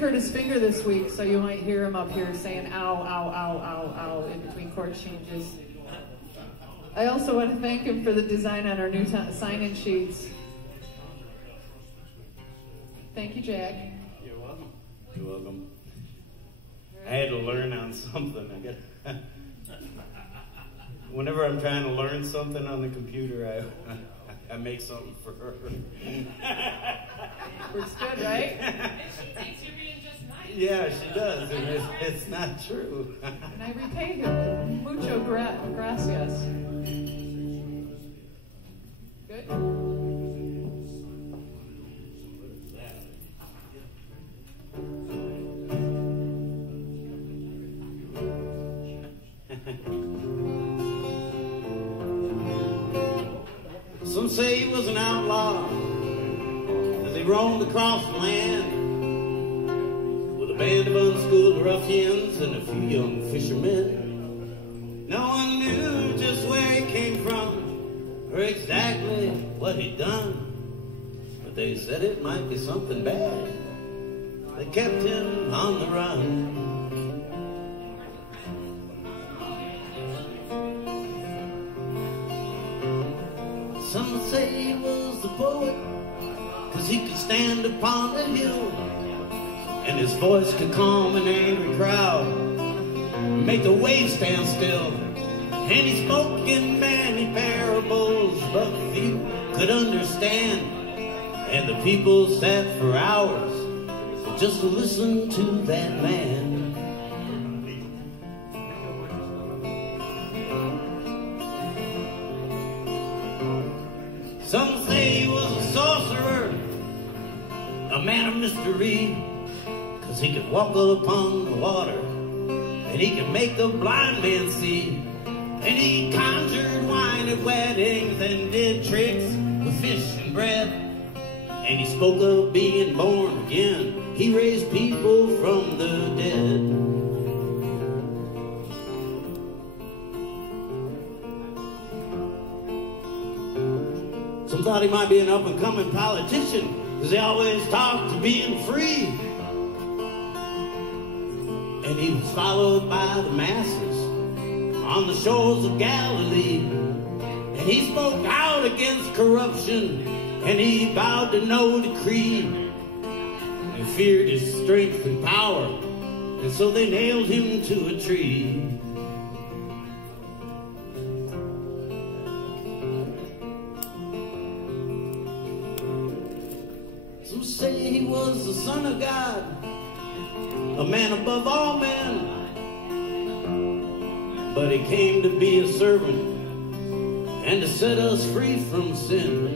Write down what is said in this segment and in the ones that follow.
hurt his finger this week, so you might hear him up here saying ow, ow, ow, ow, ow in between chord changes. I also want to thank him for the design on our new sign-in sheets. Thank you, Jack. You're welcome. You're welcome. I had to learn on something. Whenever I'm trying to learn something on the computer, I make something for her. Works good, right? And she thinks you're being just nice. Yeah, she does. And it's not true. And I repay him. Mucho gracias. Good? Some say he was an outlaw as he roamed across the land with a band of unschooled ruffians and a few young fishermen. No one knew just where he came from or exactly what he'd done, but they said it might be something bad that kept him on the run. Some say he was the poet, 'cause he could stand upon a hill, and his voice could calm an angry crowd, make the waves stand still. And he spoke in many parables, but few could understand. And the people sat for hours just to listen to that man. Some say he was a sorcerer, a man of mystery, 'cause he could walk upon the water, and he could make the blind man see. And he conjured wine at weddings and did tricks with fish and bread. And he spoke of being born again. He raised people from the dead. Some thought he might be an up-and-coming politician, 'cause he always talked of being free. And he was followed by the masses on the shores of Galilee. And he spoke out against corruption, and he bowed to no decree, and feared his strength and power, and so they nailed him to a tree. Some say he was the Son of God, a man above all men, but he came to be a servant and to set us free from sin.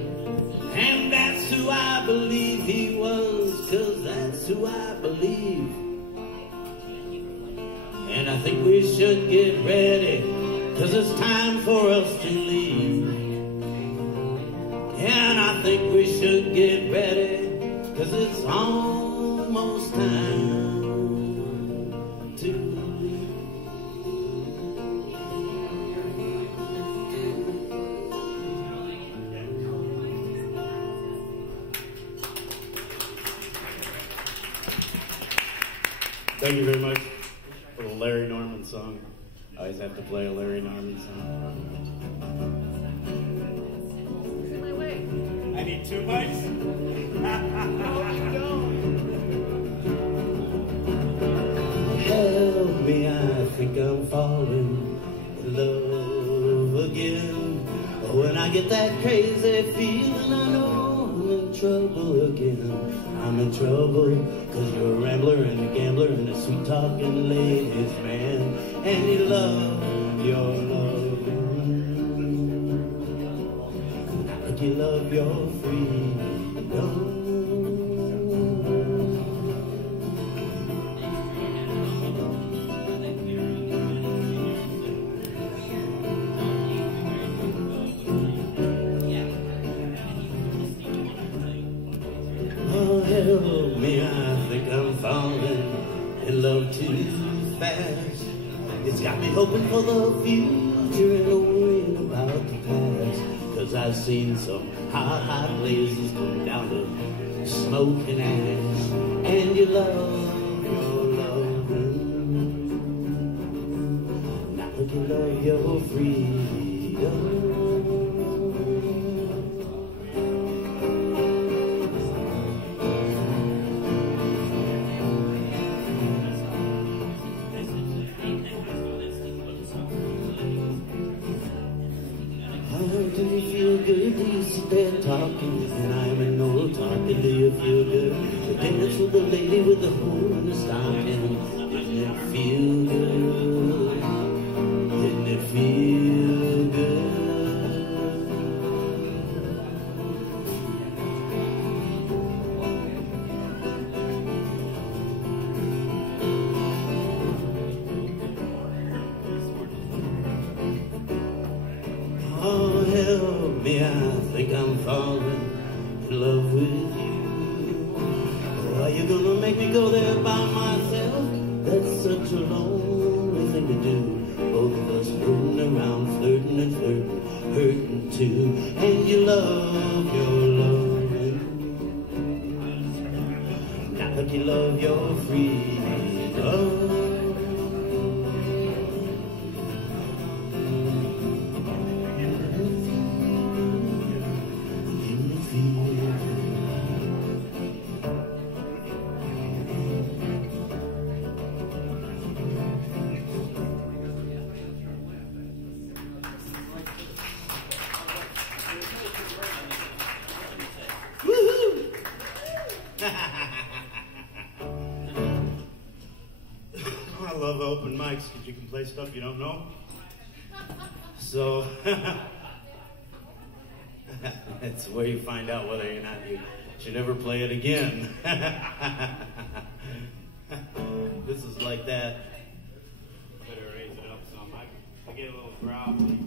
And that's who I believe he was, 'cause that's who I believe. And I think we should get ready, 'cause it's time for us to leave. And I think we should get ready, 'cause it's almost time to leave. Thank you very much for the Larry Norman song. I always have to play a Larry Norman song. In my way. I need 2 mics. No, you don't. Help me, I think I'm falling in love again. When I get that crazy feeling, I know I'm in trouble again. I'm in trouble, 'cause you're a rambler and a gambler and a sweet-talking ladies man, and you love your love like you love your freedom. Help me, I think I'm falling in love too fast. It's got me hoping for the future and worrying about the past. 'Cause I've seen some hot blazes come down to smoke and ash. And you love talking, and I'm in no talking. Do you feel good? To dance with the lady with the hole in the stocking. Didn't it feel good? Didn't it feel good? Oh, help me, I think I'm falling in love with you. Are you gonna make me go there by myself? That's such a lonely thing to do. Both of us floating around, flirting and flirting, hurting too. And you love your loving, not like you love your freedom. I love open mics because you can play stuff you don't know. So that's where you find out whether or not you should ever play it again. This is like that. Better raise it up some. I get a little growly.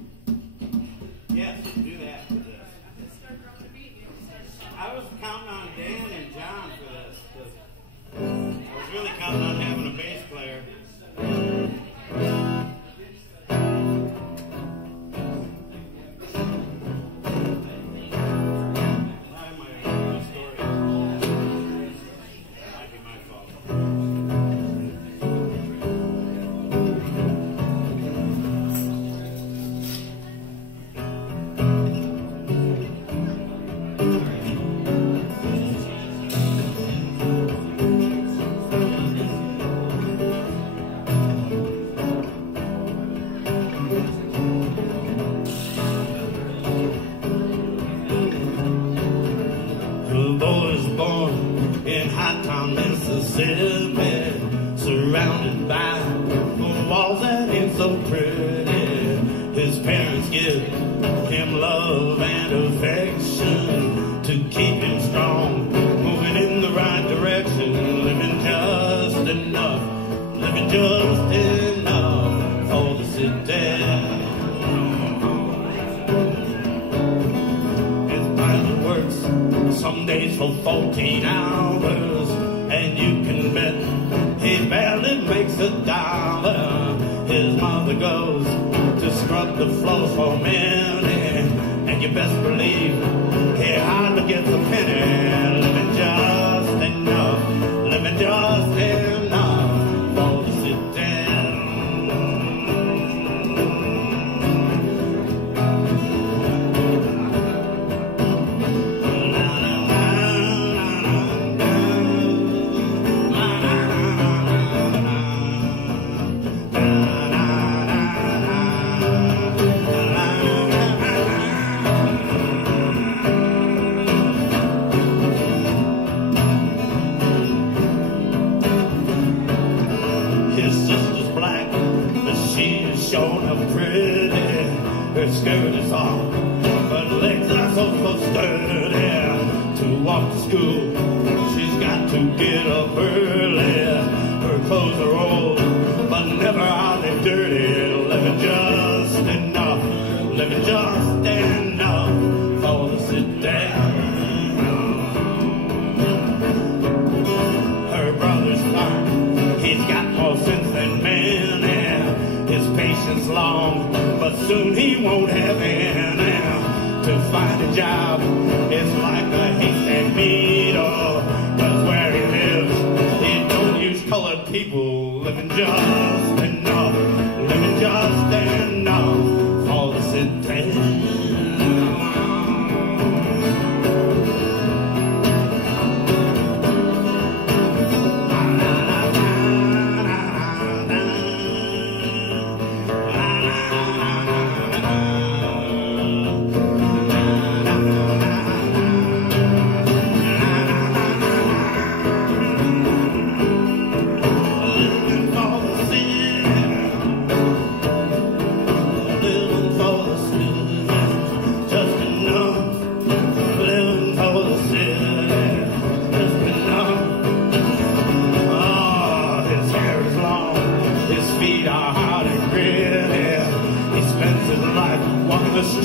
Yes, do that for this. I was counting on Dan and John for this. I was really counting on having a bass player. Mississippi, surrounded by walls that ain't so pretty. His parents give him love and affection to keep him strong, moving in the right direction, living just enough for the city. His pilot works some days for 14 hours. And you can bet he barely makes $1. His mother goes to scrub the floors for men, and you best believe he hardly gets a penny. Living just enough for the city. Her skirt is off, but legs are so sturdy. To walk to school, she's got to get up early. Her clothes are old, but never are they dirty. Living just enough for the city. Her brother's smart, he's got more sense than men. His patience long, but soon he won't have any. To find a job, it's like a haystack needle. 'Cause where he lives, he don't use colored people. Living just enough for the city.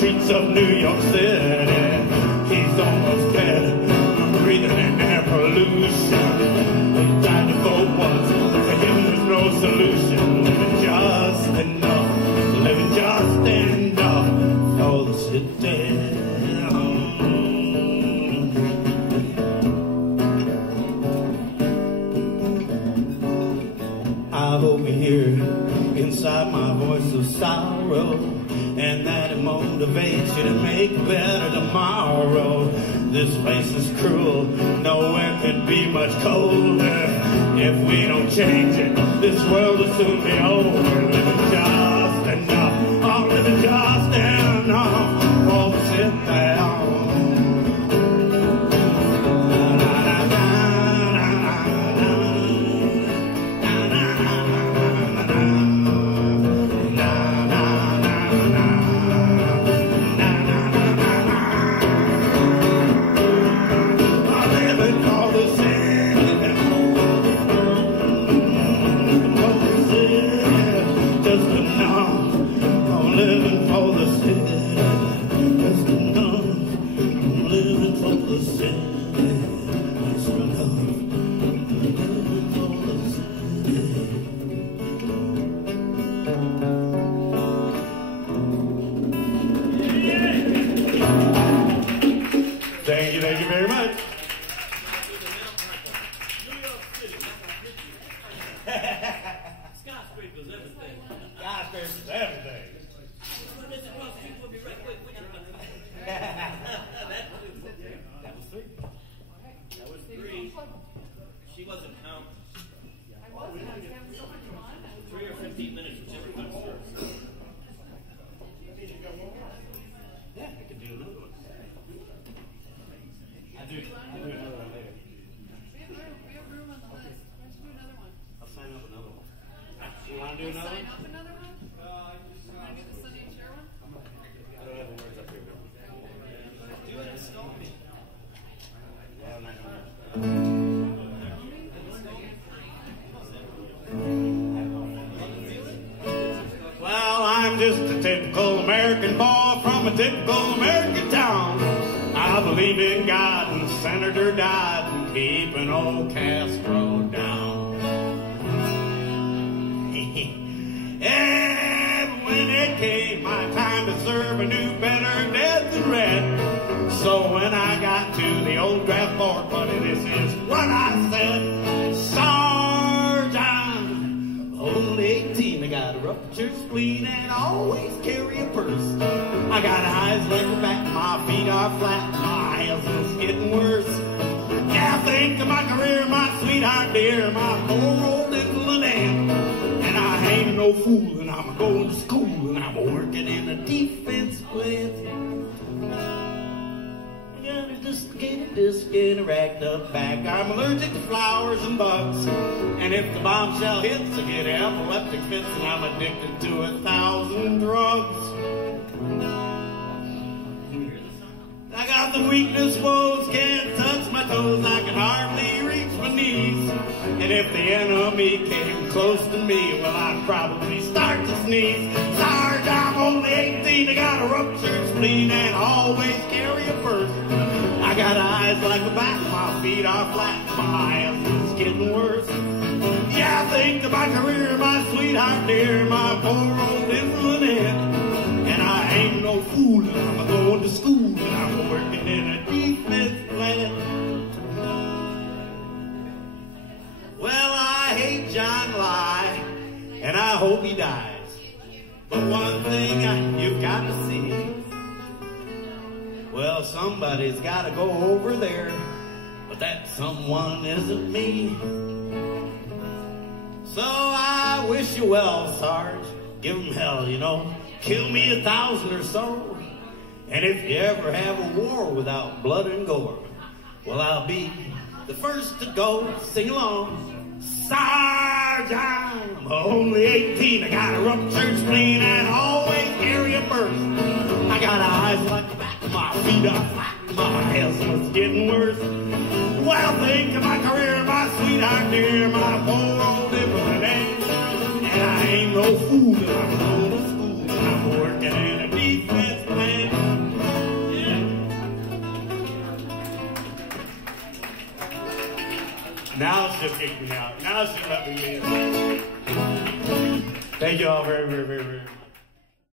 streets of New York City. He's almost dead, breathing in air pollution. He tried to vote once, for him there's no solution. Living just enough, living just enough for the city. I hope you hear inside my voice of sorrow, and that it motivates you to make better tomorrow. This place is cruel, nowhere could be much colder. If we don't change it, this world will soon be over. Living just enough, oh, living just enough for the sit down. Thank you very much. Skyscrapers, everything. Skyscrapers, everything. We'll be right quick. That was three. That was three. She wasn't counting. I wasn't. I was having so much fun. 3 or 15 minutes, whichever comes first. Yeah, I could do another one. I do another one later. We have room on the list. Why don't you do another one? I'll sign up another one. You want to do another Sign one? up another one? You want to do the Sunny and Cher one? I don't have the words up here. Do it in Snowy. Yeah, I'm not gonna. Well, I'm just a typical American boy from a typical American town. I believe in God and the senator died from keeping old Castro down. And when it came my time to serve, I knew better dead than red. So when I got to the old draft board, buddy, this is what I said. Sarge, I'm only 18. I got a ruptured spleen and always carry a purse. I got eyes like a bat, my feet are flat, my health is getting worse. Yeah, I think of my career, my sweetheart dear, my poor old little aunt. And I ain't no fool, and I'm going to school, and I'm working in a defense plant. I got a dislocated disc and a racked up back. I'm allergic to flowers and bugs. And if the bombshell hits, I get epileptic fits, and I'm addicted to 1,000 drugs. I got the weakness woes, can't touch my toes, I can hardly reach my knees. And if the enemy came close to me, well, I'd probably start to sneeze. Sarge, I'm only 18, I got a ruptured spleen and always carry a purse. I got eyes like a bat, my feet are flat, my health is getting worse. Yeah, I think of my career, my sweetheart dear, my poor old invalid aunt. And I ain't no fool, I'm going to school, and I'm working in a defense plant. Well, I hate John Lye, and I hope he dies. But one thing you've got to see, well, somebody's got to go over there, but that someone isn't me. So I wish you well, Sarge. Give 'em hell, you know. Kill me 1,000 or so. And if you ever have a war without blood and gore, well, I'll be the first to go. Sing along. Sarge, I'm only 18. I got a ruptured spleen and always carry a purse. I got eyes like a bat, my feet are flat, my health was getting worse. Well, think of my career, my sweetheart dear, my poor old invalid aunt. And I ain't no fool, and I'm going to school, and I'm working in a defense plant. just kicked me out. Now she's let me in. Thank you all very, very, very, very much.